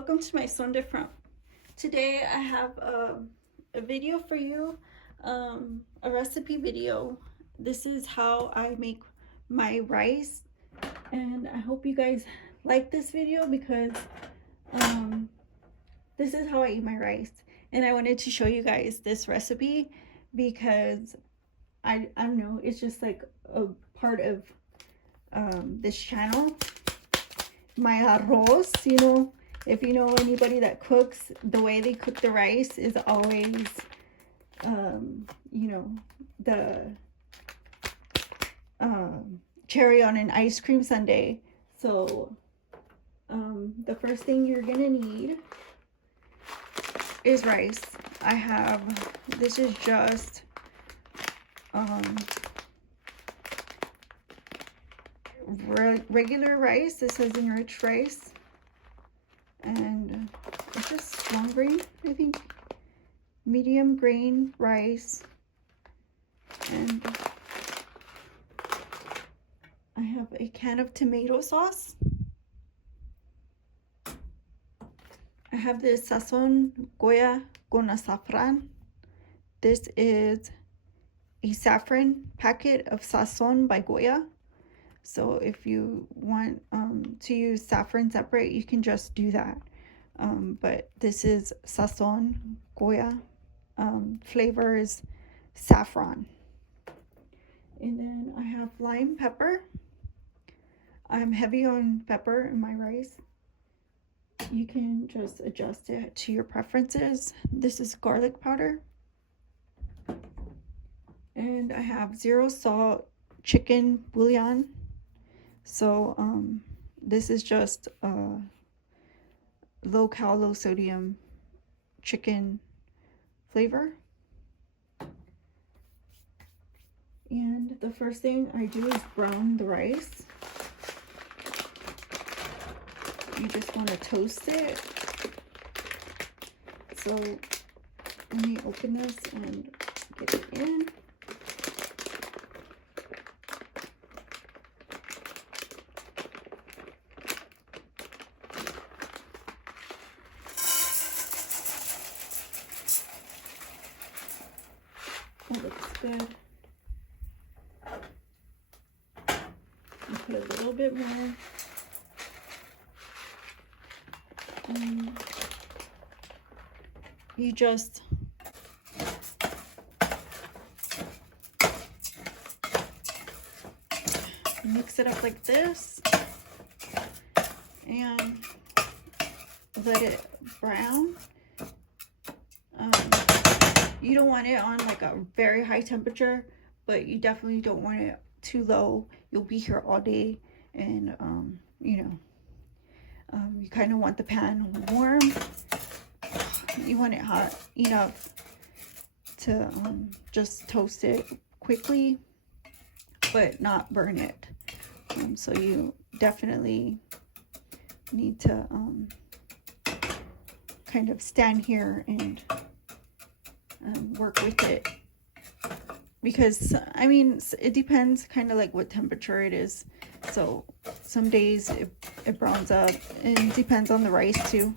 welcome to my Son de Front. Today I have a video for you, a recipe video. This is how I make my rice, and I hope you guys like this video because this is how I eat my rice. And I wanted to show you guys this recipe because I don't know, it's just like a part of this channel. My arroz, you know, if you know anybody that cooks, the way they cook the rice is always you know, the cherry on an ice cream sundae. So the first thing you're gonna need is rice. I have, this is just regular rice. This is enriched rice, and it's just long grain, I think, medium grain rice. And I have a can of tomato sauce. I have this Sazon Goya con Saffron. This is a saffron packet of Sazon by Goya. So if you want to use saffron separate, you can just do that. But this is Sazon Goya. Flavor is saffron. And then I have lime pepper. I'm heavy on pepper in my rice. You can just adjust it to your preferences. This is garlic powder. And I have 0 salt chicken bouillon. So this is just low cal, low sodium chicken flavor. And the first thing I do is brown the rice. You just want to toast it. So let me open this and get it in. That looks good. Put a little bit more. You just mix it up like this and let it brown. You don't want it on like a very high temperature, but you definitely don't want it too low. You'll be here all day, and you know, you kind of want the pan warm. You want it hot enough to just toast it quickly, but not burn it. So you definitely need to kind of stand here and work with it, because I mean, it depends kind of like what temperature it is. So some days it browns up, and it depends on the rice too,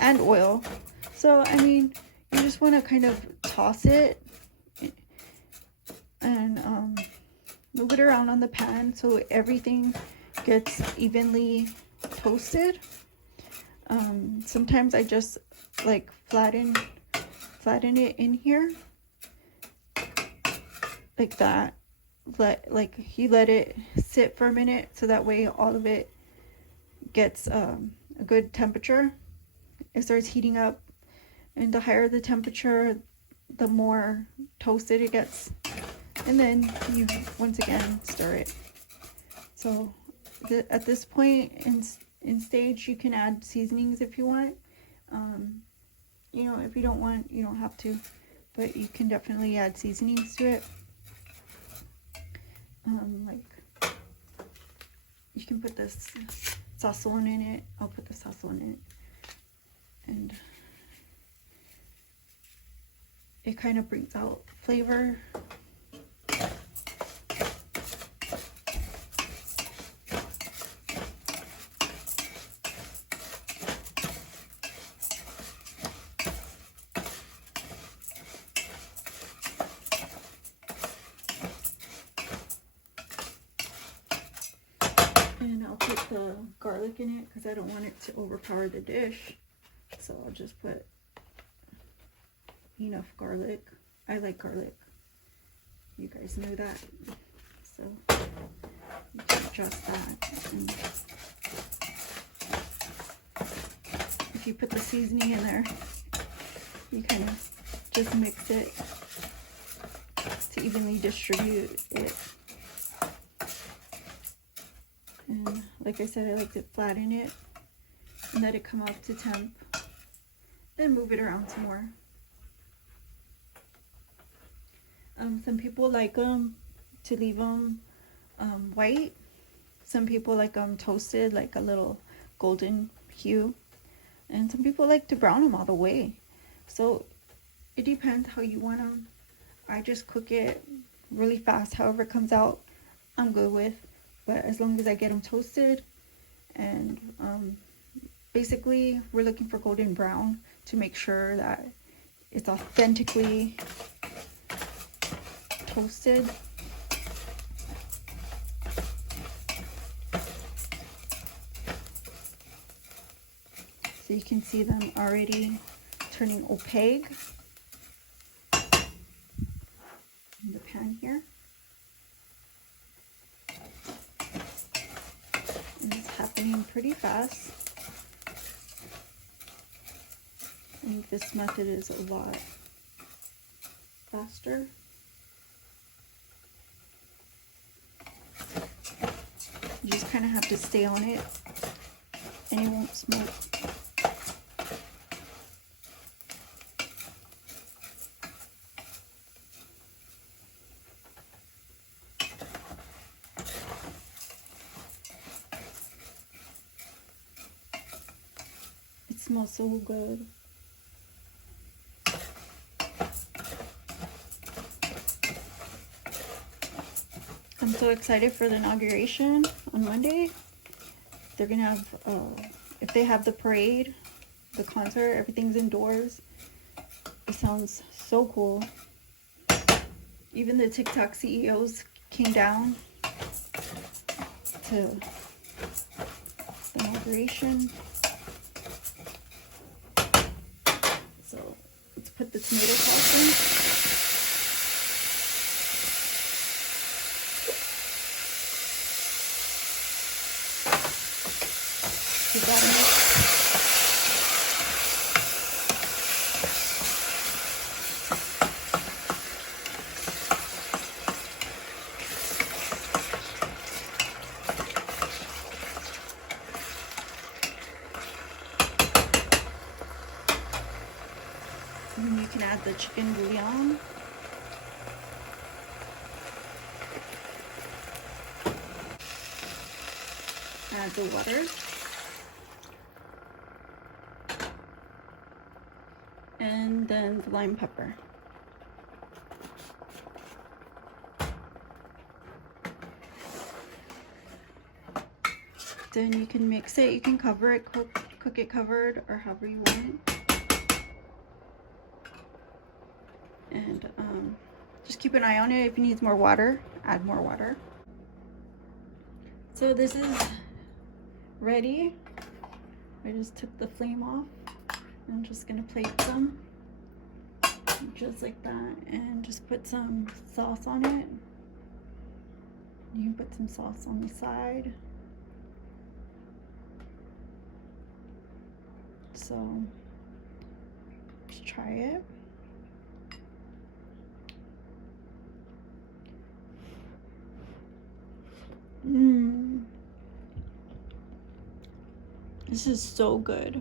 and oil. So I mean, you just want to kind of toss it and move it around on the pan so everything gets evenly toasted. Sometimes I just like flatten it in here like that. You let it sit for a minute, so that way all of it gets a good temperature. It starts heating up, and the higher the temperature, the more toasted it gets. And then you once again stir it. So at this point in stage, you can add seasonings if you want. You know, if you don't want, you don't have to, but you can definitely add seasonings to it. Like, you can put this Sazon in it. I'll put the Sazon in it, and it kind of brings out flavor. And I'll put the garlic in it because I don't want it to overpower the dish. So I'll just put enough garlic. I like garlic. You guys know that. So you can adjust that. And if you put the seasoning in there, you kind of just mix it to evenly distribute it. And like I said, I like to flatten it and let it come up to temp. Then move it around some more. Some people like them to leave them white. Some people like them toasted, like a little golden hue. And some people like to brown them all the way. So it depends how you want them. I just cook it really fast. However it comes out, I'm good with. But as long as I get them toasted, and basically we're looking for golden brown to make sure that it's authentically toasted. So you can see them already turning opaque in the pan here. And it's happening pretty fast. I think this method is a lot faster. You just kind of have to stay on it and it won't smoke. It smells so good. I'm so excited for the inauguration on Monday. They're gonna have, if they have the parade, the concert, everything's indoors. It sounds so cool. Even the TikTok CEOs came down to the inauguration. So let's put the tomato sauce in. Give that a mix. And then you can add the chicken bouillon. Add the water. And then the lime pepper. Then you can mix it. You can cover it, cook it covered, or however you want. And just keep an eye on it. If it needs more water, add more water. So this is ready. I just took the flame off. I'm just gonna plate them just like that, and just put some sauce on it. You can put some sauce on the side. So let's try it. This is so good.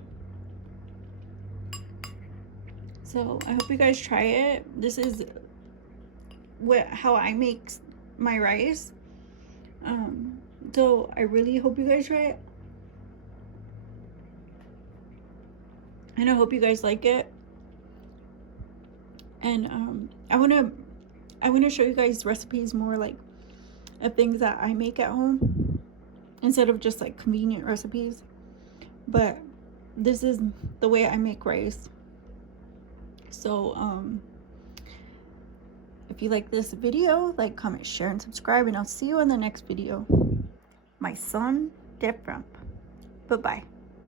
So I hope you guys try it. This is how I make my rice. So I really hope you guys try it. And I hope you guys like it. And I wanna show you guys recipes more like of things that I make at home instead of just like convenient recipes. But this is the way I make rice. So if you like this video, like, comment, share, and subscribe, and I'll see you in the next video. my son different. Bye-bye.